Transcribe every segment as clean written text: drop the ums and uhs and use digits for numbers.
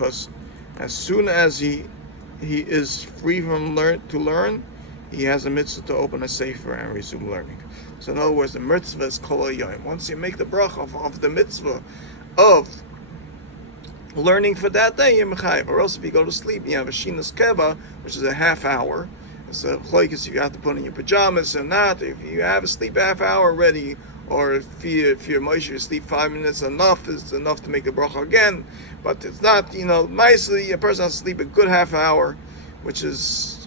because as soon as he is free from learn, he has a mitzvah to open a sefer and resume learning. So in other words, the mitzvah is kol hayom. Once you make the bracha of the mitzvah of learning for that day, you're mechayev. Or else if you go to sleep, you have a shinas keva, which is a half hour. It's a chlokes if you have to put in your pajamas or not. If you have a sleep a half hour already, or if you're Moshe, you sleep 5 minutes enough is enough to make the bracha again. But it's not, nicely a person has to sleep a good half hour, which is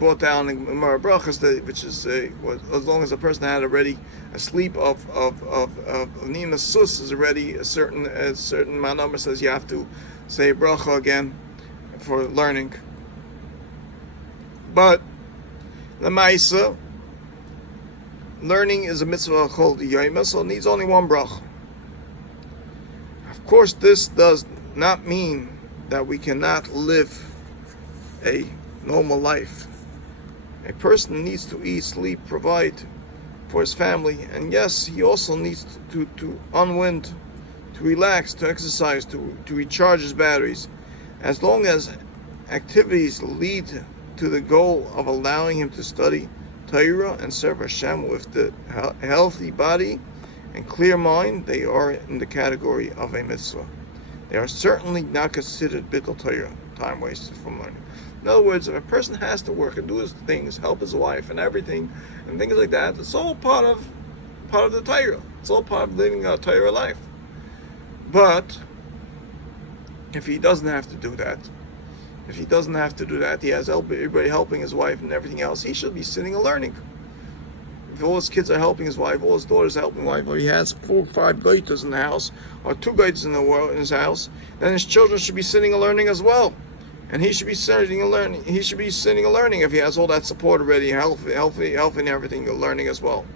brought down in Gemara Brachas, which is as long as a person had already a sleep of Nima Sus is already a certain number says you have to say bracha again for learning. But the Maisa, learning is a mitzvah called Yoma, so it needs only one bracha. Of course, this does not mean that we cannot live a normal life. A person needs to eat, sleep, provide for his family, and yes, he also needs to unwind, to relax, to exercise, to recharge his batteries. As long as activities lead to the goal of allowing him to study Torah and serve Hashem with the healthy body and clear mind, they are in the category of a mitzvah. They are certainly not considered bittul Torah, time wasted from learning. In other words, if a person has to work and do his things, help his wife and everything, and things like that, it's all part of the Torah. It's all part of living a Torah life. But if he doesn't have to do that, he has everybody helping his wife and everything else, he should be sitting and learning. If all his kids are helping his wife, all his daughters are helping his wife, or he has 4 or 5 goitas in the house, or 2 goitas in his house, then his children should be sitting and learning as well. And he should be sitting and learning. He should be sitting and learning if he has all that support already, healthy and everything, learning as well.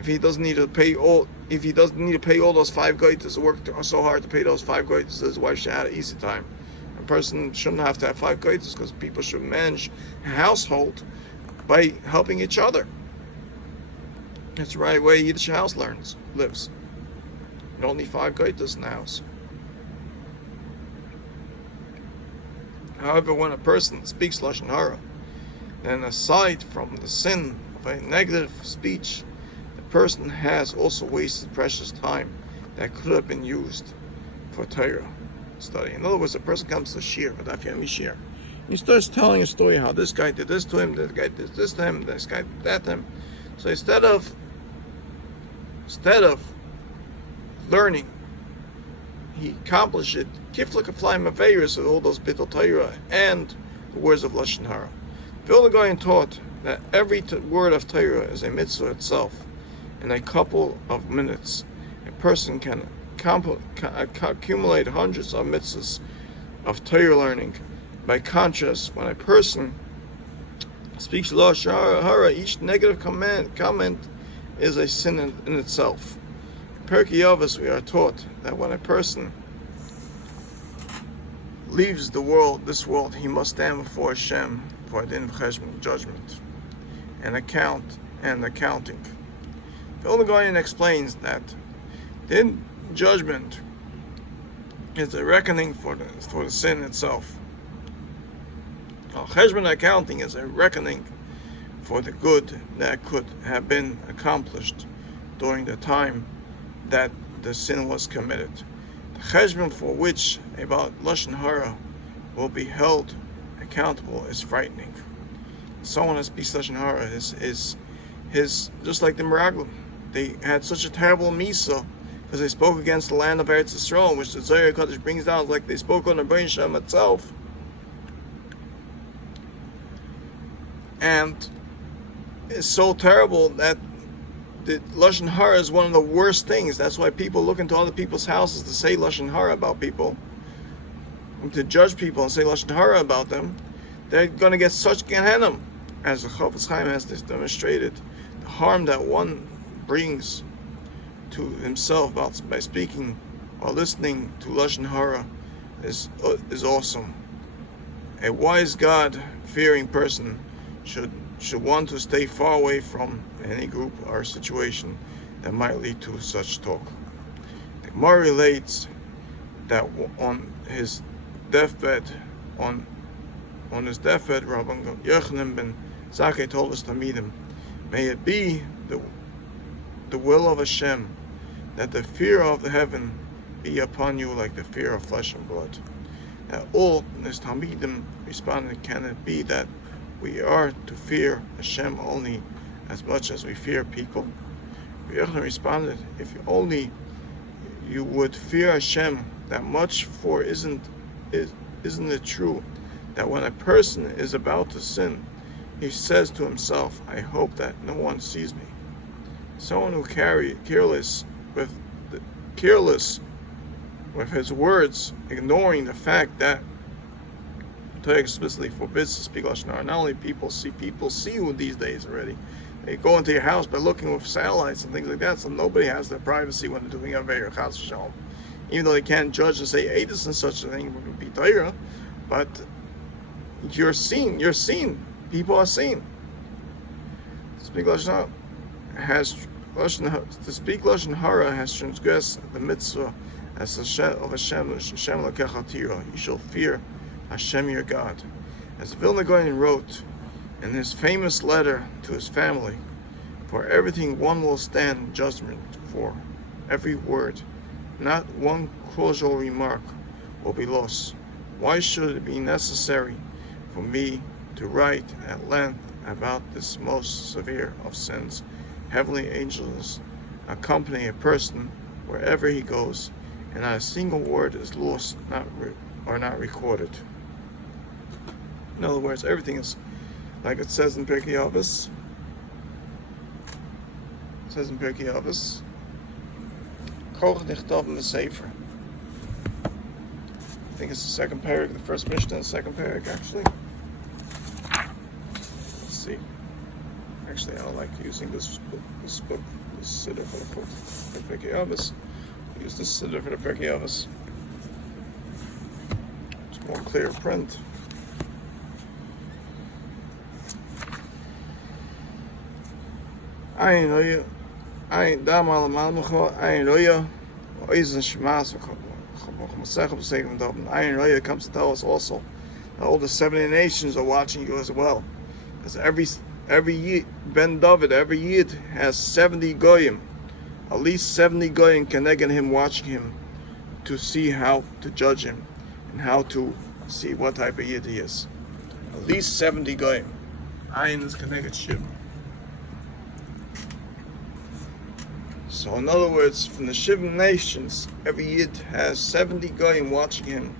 If he doesn't need to pay all those 5 goitas, work so hard to pay those 5 goitas, his wife should have an easy time. A person shouldn't have to have 5 goitas because people should manage a household by helping each other. That's the right way Yiddish house lives. You don't need 5 goitas in the house. However, when a person speaks Lashon Hara, then aside from the sin of a negative speech, the person has also wasted precious time that could have been used for Torah study. In other words, a person comes to Shiur, but Daf Yomi Shiur, he starts telling a story how this guy did this to him, this guy did this to him, this guy did that to him. So instead of learning, he accomplished it kiflik aflayim aveiros with all those bittul Torah and the words of Lashon Hara. Vilna Gaon taught that every word of Torah is a mitzvah itself. In a couple of minutes, a person can accumulate hundreds of mitzvahs of Torah learning. By contrast, when a person speaks Lashon Hara, each negative comment is a sin in itself. In Pirkei Avos, we are taught that when a person leaves this world, he must stand before Hashem for a din of cheshbon, judgment, and accounting. The Vilna Gaon explains that din judgment is a reckoning for the sin itself. Cheshbon accounting is a reckoning for the good that could have been accomplished during the time that the sin was committed. The cheshbon for which about Lashon Hara will be held accountable is frightening. Someone that speaks Lashon Hara is just like the Meraglim. They had such a terrible misa because they spoke against the land of Eretz Yisrael, which the Zohar Kodesh brings down, like they spoke on the Bnei Shem itself. And it's so terrible that the Lashon Hara is one of the worst things. That's why people look into other people's houses to say Lashon Hara about people, and to judge people and say Lashon Hara about them. They're going to get such Gehenna, as the Chaim has demonstrated. The harm that one brings to himself by speaking or listening to Lashon Hara is awesome. A wise, God-fearing person should want to stay far away from any group or situation that might lead to such talk. The Gemara relates that on his deathbed, on his deathbed, Rabbi Yochanan ben Zakkai told us to meet him. May it be the will of Hashem that the fear of the heaven be upon you like the fear of flesh and blood. That all his Talmidim responded, can it be that we are to fear Hashem only as much as we fear people? Yochanan responded, if only you would fear Hashem that much, for isn't it true that when a person is about to sin, he says to himself, I hope that no one sees me. Someone who careless with his words, ignoring the fact that Torah explicitly forbids to speak lashon hara. Not only people see you these days already. They go into your house by looking with satellites and things like that, so nobody has their privacy when they're doing Avera Chas v'Shalom. Even though they can't judge and say, hey, this and such a thing would be Torah, but you're seen. People are seen. To speak lashon hara has transgressed the mitzvah as of Hashem lekecha tira. You shall fear Hashem your God. As Vilna Gaon wrote in his famous letter to his family, for everything one will stand in judgment for, every word, not one causal remark will be lost. Why should it be necessary for me to write at length about this most severe of sins? Heavenly angels accompany a person wherever he goes, and not a single word is lost or not recorded. In other words, everything is like it says in Pirkei Avos. It says in Pirkei Avos, Kol nichtav v'sefer. I think it's the second parak, the first Mishnah, the second parak actually. Let's see. Actually, I don't like using this book, this siddur for the Pirkei Avos. I use this siddur for the Pirkei Avos. It's more clear print. Ayin roya, ayin dam al malmecho, ayin roya, oizen shmas Ayin roya comes to tell us also that all the 70 nations are watching you as well, because every yid, Ben David, every yid has 70 goyim, at least 70 goyim connecting him, watching him, to see how to judge him and how to see what type of yid he is. At least 70 goyim. Ayin is connected ship. So in other words, from the Shiva nations, every Yid has 70 goyim watching him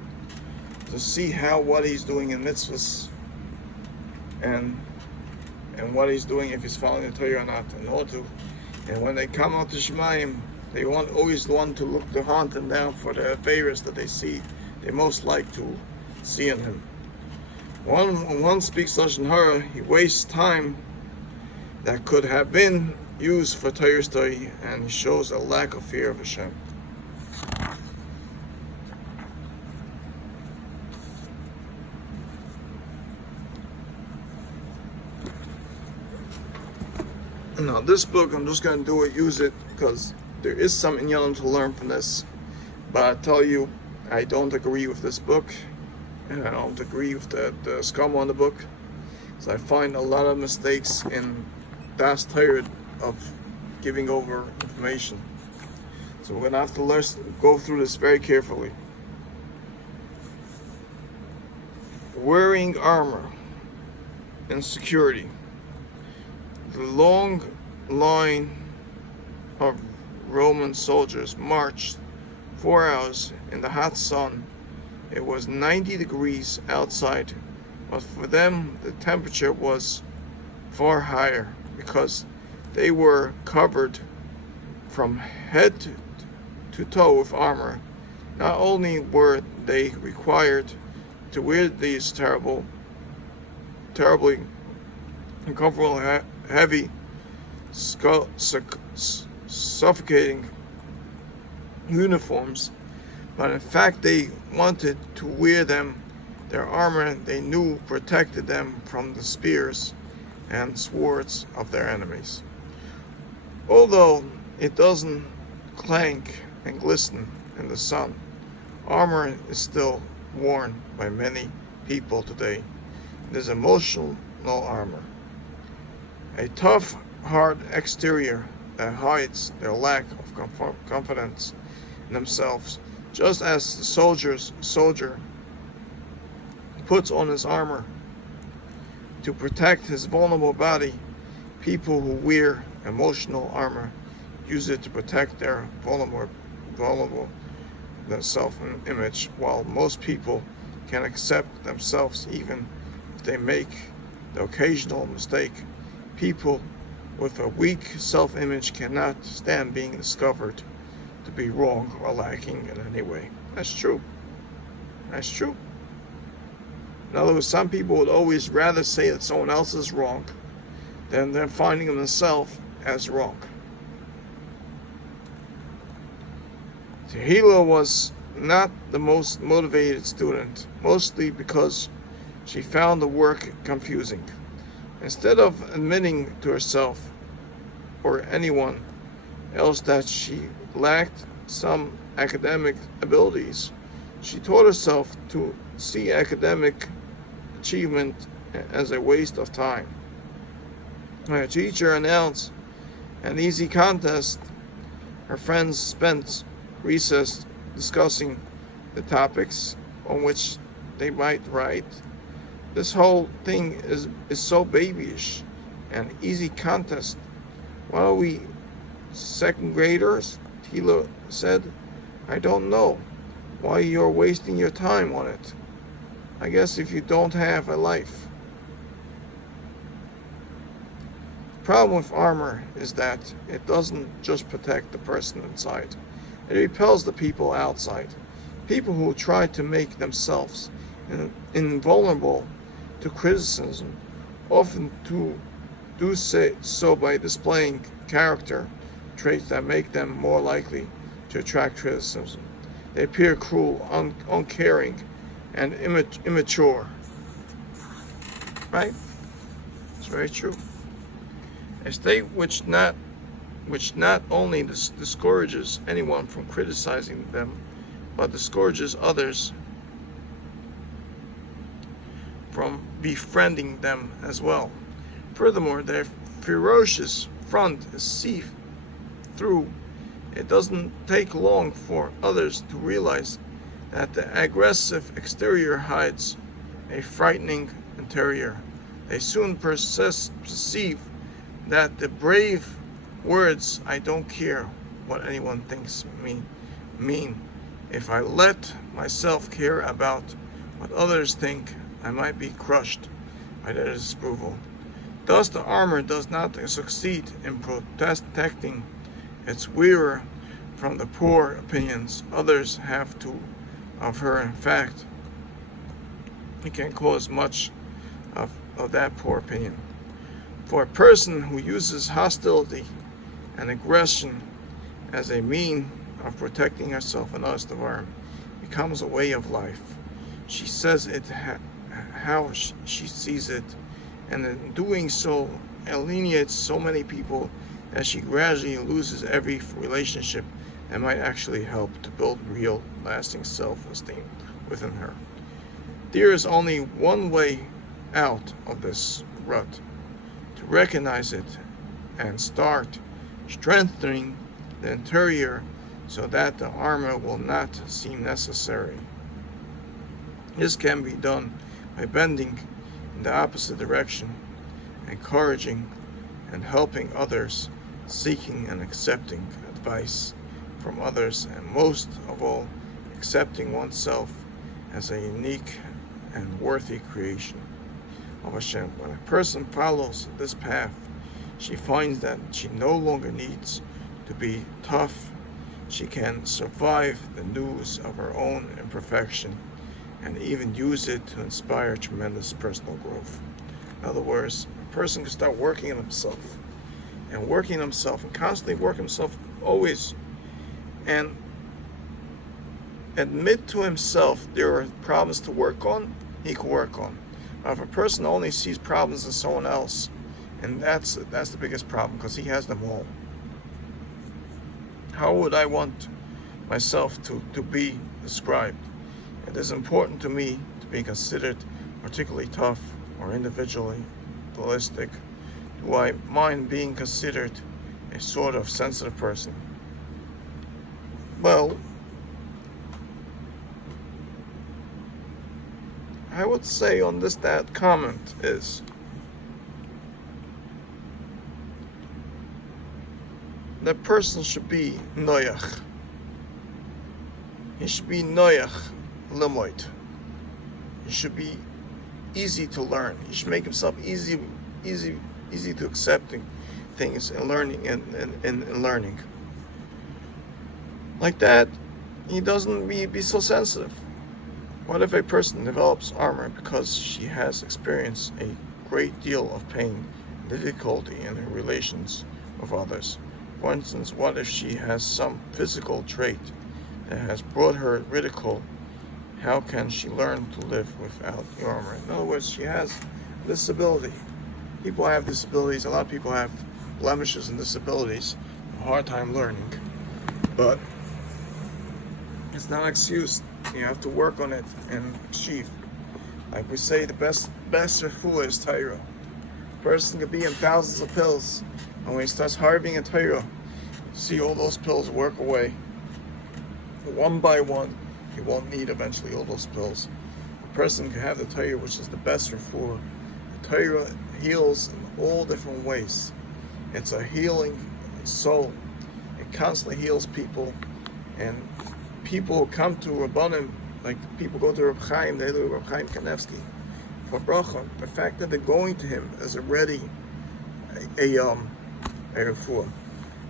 to see what he's doing in mitzvahs and what he's doing, if he's following the Torah or not, and when they come out to Shemayim, they always want to look to hunt him down for the favors that they see, they most like to see in him. When one speaks lashon hara, he wastes time that could have been used for Torah study, and he shows a lack of fear of Hashem. Now this book, I'm just going to use it because there is some inyan to learn from this, but I tell you, I don't agree with this book, and I don't agree with the scum on the book, because I find a lot of mistakes in Das Torah of giving over information. So we're going to have to go through this very carefully. Wearing armor and security. The long line of Roman soldiers marched 4 hours in the hot sun. It was 90 degrees outside, but for them the temperature was far higher because they were covered from head to toe with armor. Not only were they required to wear these terribly uncomfortable, heavy, suffocating uniforms, but in fact they wanted to wear their armor they knew protected them from the spears and swords of their enemies. Although it doesn't clank and glisten in the sun, armor is still worn by many people today. It is emotional armor. A tough, hard exterior that hides their lack of confidence in themselves, just as the soldier puts on his armor to protect his vulnerable body. People who wear emotional armor use it to protect their vulnerable self-image, while most people can accept themselves even if they make the occasional mistake. People with a weak self-image cannot stand being discovered to be wrong or lacking in any way. That's true. That's true. In other words, some people would always rather say that someone else is wrong than they're finding themselves as wrong. Tehila was not the most motivated student, mostly because she found the work confusing. Instead of admitting to herself or anyone else that she lacked some academic abilities, she taught herself to see academic achievement as a waste of time. When her teacher announced an easy contest, her friends spent recess discussing the topics on which they might write. This whole thing is so babyish. An easy contest. Why are we second graders? Tila said. I don't know why you're wasting your time on it. I guess if you don't have a life. The problem with armor is that it doesn't just protect the person inside. It repels the people outside. People who try to make themselves invulnerable to criticism often do so by displaying character traits that make them more likely to attract criticism. They appear cruel, uncaring, and immature. Right? It's very true. A state which not only discourages anyone from criticizing them, but discourages others from befriending them as well. Furthermore, their ferocious front is see-through. It doesn't take long for others to realize that the aggressive exterior hides a frightening interior. They soon perceive that the brave words, "I don't care what anyone thinks mean. If I let myself care about what others think, I might be crushed by their disapproval." Thus, the armor does not succeed in protecting its wearer from the poor opinions others have of her. In fact, it can cause much of that poor opinion. For a person who uses hostility and aggression as a mean of protecting herself and others, the armor becomes a way of life. She says it how she sees it, and in doing so alienates so many people that she gradually loses every relationship that might actually help to build real, lasting self-esteem within her. There is only one way out of this rut: to recognize it and start strengthening the interior so that the armor will not seem necessary. This can be done by bending in the opposite direction, encouraging and helping others, seeking and accepting advice from others, and most of all, accepting oneself as a unique and worthy creation of Hashem. When a person follows this path, she finds that she no longer needs to be tough. She can survive the news of her own imperfection and even use it to inspire tremendous personal growth. In other words, a person can start working on himself and constantly work himself always, and admit to himself there are problems to work on, he can work on. But if a person only sees problems in someone else, and that's the biggest problem, because he has them all. How would I want myself to be described? It is important to me to be considered particularly tough or individualistic. Do I mind being considered a sort of sensitive person? Well, I would say on this that comment is the person should be noyach. He should be noyach limoid. He should be easy to learn. He should make himself easy to accepting things and learning and learning. Like that, he doesn't be so sensitive. What if a person develops armor because she has experienced a great deal of pain and difficulty in her relations with others? For instance, what if she has some physical trait that has brought her ridicule? How can she learn to live without the armor? In other words, she has a disability. People have disabilities. A lot of people have blemishes and disabilities, a hard time learning. But it's not an excuse. You have to work on it and achieve. Like we say, the best refuah is Torah. A person could be in thousands of pills, and when he starts harving a Torah, you see all those pills work away. One by one, he won't need eventually all those pills. A person can have the Torah, which is the best refuah. The Torah heals in all different ways. It's a healing soul. It constantly heals people, and people who come to Rabbanim, like people go to Reb Chaim, they do Reb Chaim Kanevsky for bracha. The fact that they're going to him is already a refuah.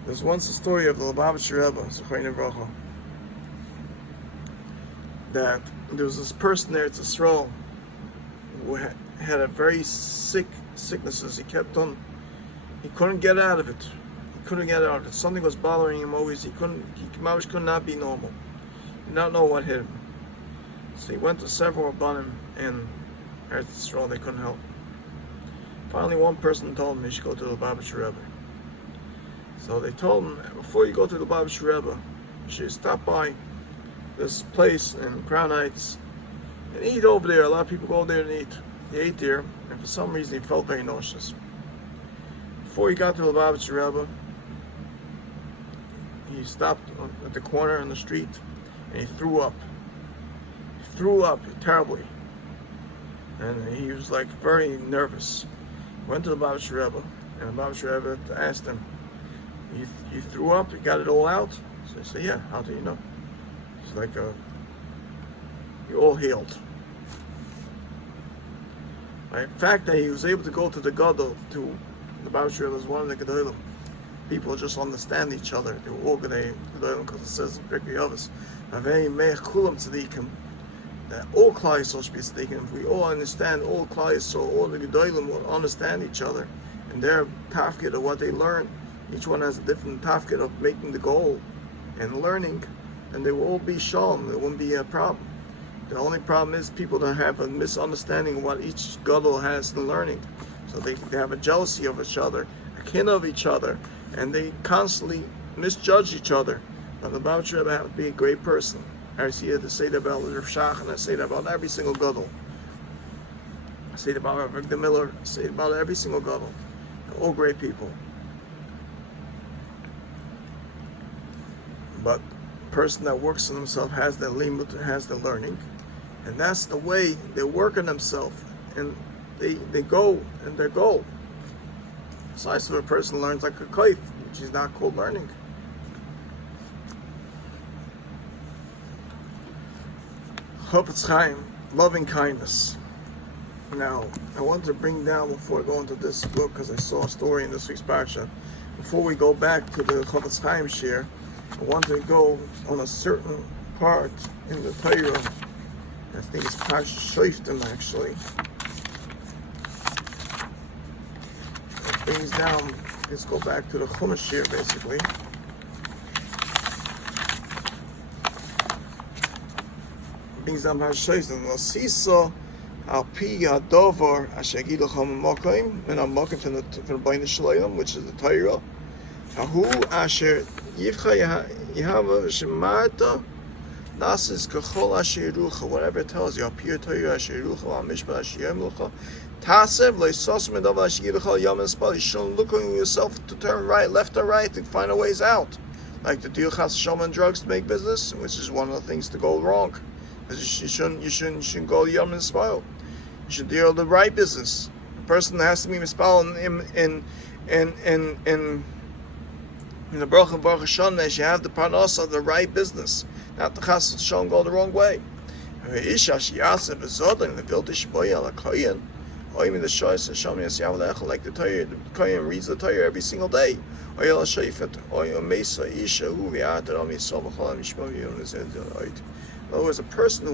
There's once a story of the Lubavitcher Rebbe, Zechariah Bracha, that there was this person there, it's Yisrael, who had a very sicknesses. He couldn't get out of it. He couldn't get out of it. Something was bothering him always. He could not be normal. He did not know what hit him. So he went to several Rabbanim in Eretz Yisrael. They couldn't help. Finally, one person told him he should go to the Lubavitcher Rebbe. So they told him, before you go to the Lubavitcher Rebbe, you should stop by this place in Crown Heights and eat over there. A lot of people go there and eat. He ate there, and for some reason he felt very nauseous. Before he got to the Lubavitcher Rebbe, he stopped at the corner in the street and he threw up. He threw up terribly. And he was like very nervous. Went to the Lubavitcher Rebbe, and the Lubavitcher Rebbe asked him, you threw up? You got it all out? So he said, yeah, how do you know? He's like, you're all healed. The fact that he was able to go to the Gadol, to the Lubavitcher Rebbe, was one of the Gedolim. People just understand each other. They were all Gedolim, because it says in Pirkei Avos, Avei Meich Kulam Tzadikim, that all Klal Yisrael should be tzaddikim. If we all understand, all Klal Yisrael, all the Gedolim will understand each other, and their tafkid of what they learn, each one has a different tafkid of making the goal and learning, and they will all be shalom. There won't be a problem. The only problem is people that have a misunderstanding of what each gadol has in learning. So they have a jealousy of each other, a kin of each other, and they constantly misjudge each other. But the Lubavitcher Rebbe have to be a great person. I see it to say that about Rav Shach, and I say that about every single gadol. I say that about Rav Victor Miller, I say it about every single gadol. They're all great people. But the person that works on himself has the limud, has the learning, and that's the way they work on themselves, and they go in their goal. Besides, if a person learns like a kaif, which is not called learning. Chofetz Chaim, loving kindness. Now, I want to bring down, before I go into this book, because I saw a story in this week's parsha, before we go back to the Chofetz Chaim share, I want to go on a certain part in the Torah. I think it's Parsha Shoftim, actually. It brings down, let's go back to the Chumash here, basically. It brings down Parsha Shoftim. L'sisa al pi hadovar asher yagid l'cham ha'mokim, min ha'mokim from the Bnei Shalom, which is the Torah. Ahu asher Yivcha Yahava Shemarta Nasis kachol asher yirucha, whatever it tells you, apir toyer asher yirucha, mishpat asher yemlucha, tasev leisos medav asher yirucha yom espal. You shouldn't look at yourself to turn right, left or right, to find a ways out. Like to deal chas shalom and drugs to make business, which is one of the things to go wrong. Because you shouldn't go yom espal. You should deal the right business. The person that has to be mispal in the Baruch Hashem, that you have the parnas of the right business, not the chas shalom go the wrong way. The built shboya alakoyin, or even the shoyes Hashem yasyav like the koyin reads the Torah every single day. Or yel shayfet, or yel mesa isha hu vi'at rami sol v'cholam yishmo yom. In other words, a person who